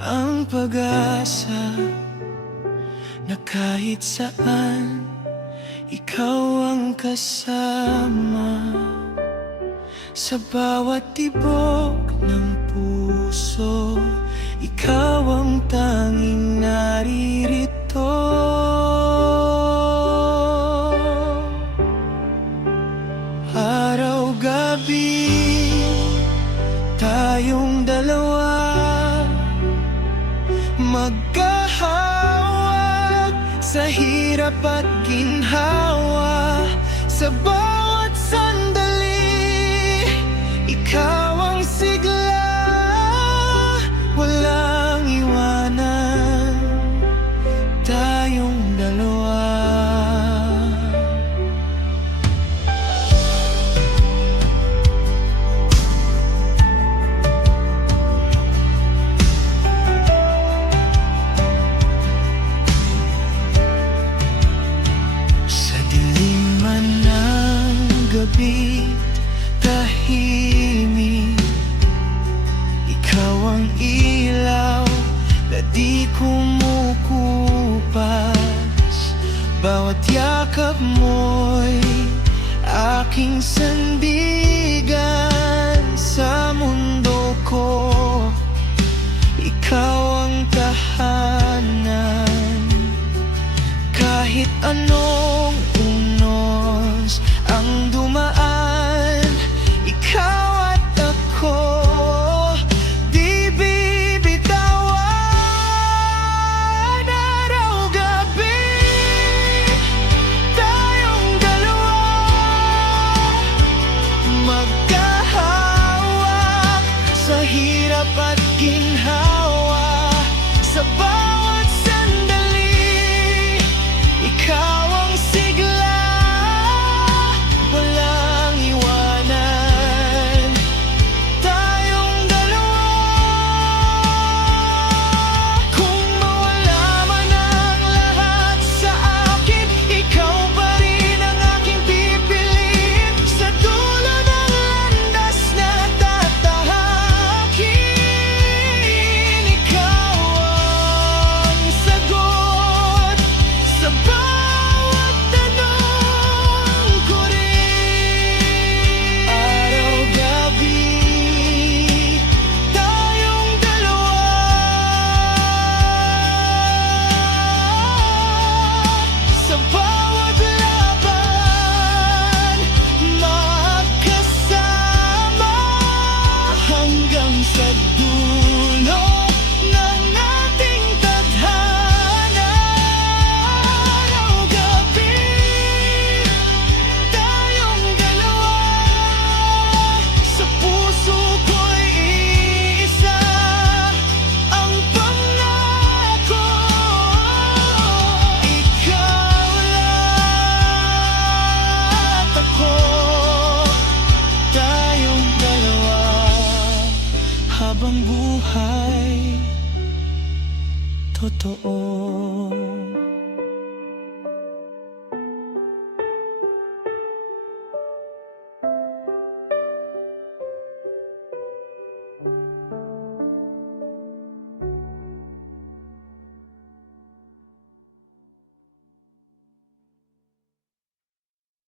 ang pag-asa na kahit saan ikaw ang kasama. Sa bawat tibok ng puso, ikaw ang tanging naririto. Araw-gabi, tayong dalawa, magkahawak sa hirap at ginhawa. Sa bawat sandali, ikaw ang sigla, walang iwanan, tayong dalawa. Tahimik, ikaw ang ilaw na di kumukupas. Bawat yakap mo'y aking sandigan sa mundo ko. Ikaw ang tahanan, kahit anong unos ang dumaan, ikaw at ako di bibitawan. Araw-gabi, tayong dalawa, magkahawak sa hirap at ginhawa. Sa bawat sandali, ikaw ang sigla, walang iwanan, tayong dalawa. Kung mawala man ang lahat sa akin, ikaw pa rin ang aking pipiliin. Sa dulo ng landas na tatahakin, ikaw ang sagot sa bawat tanong ko rin. Araw-gabi, tayong dalawa, sa bawat laban, magkasama hanggang sa dulo ng ating tadhana. Araw-gabi, tayong dalawa, sa puso ko'y iisa ang pangako. Ikaw at ako, tayong dalawa, habang buhay totoo.